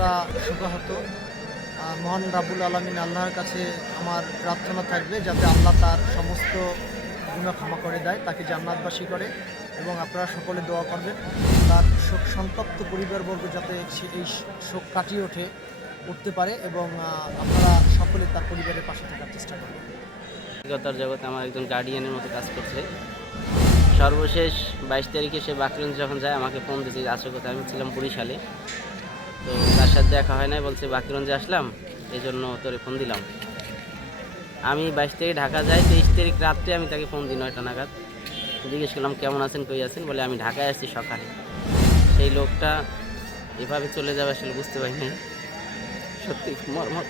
আমরা শোকাহত। মহান রাব্বুল আলামিন আল্লাহর কাছে আমার প্রার্থনা থাকবে যাতে আল্লাহ তার সমস্ত গুনাহ ক্ষমা করে দেয়, তাকে জান্নাতবাসী করে, এবং আপনারা সকলে দোয়া করবেন তার শোক সন্তপ্ত পরিবারবর্গ যাতে সে এই শোক কাটিয়ে উঠতে পারে, এবং আপনারা সকলে তার পরিবারের পাশে থাকার চেষ্টা করবেন। অভিজ্ঞতার জগতে আমার একজন গার্ডিয়ানের মতো কাজ করছে। সর্বশেষ 22 তারিখে সে বাকরগঞ্জ যখন যায় আমাকে ফোন দিয়েছে, আসো কোথায়, আমি ছিলাম বরিশালে, তো তার সাথে দেখা হয় নাই, বলছে বাকরগঞ্জে আসলাম এই জন্য তোরে ফোন দিলাম। আমি 22 তারিখে ঢাকা যাই, 23 তারিখ রাত্রে আমি তাকে ফোন দিই 9টা নাগাদ, জিজ্ঞেস করলাম কেমন আছেন, কই আছেন, বলে আমি ঢাকায় আসছি সকালে। সেই লোকটা এভাবে চলে যাবে আসলে বুঝতে পারিনি, সত্যি মর্মত।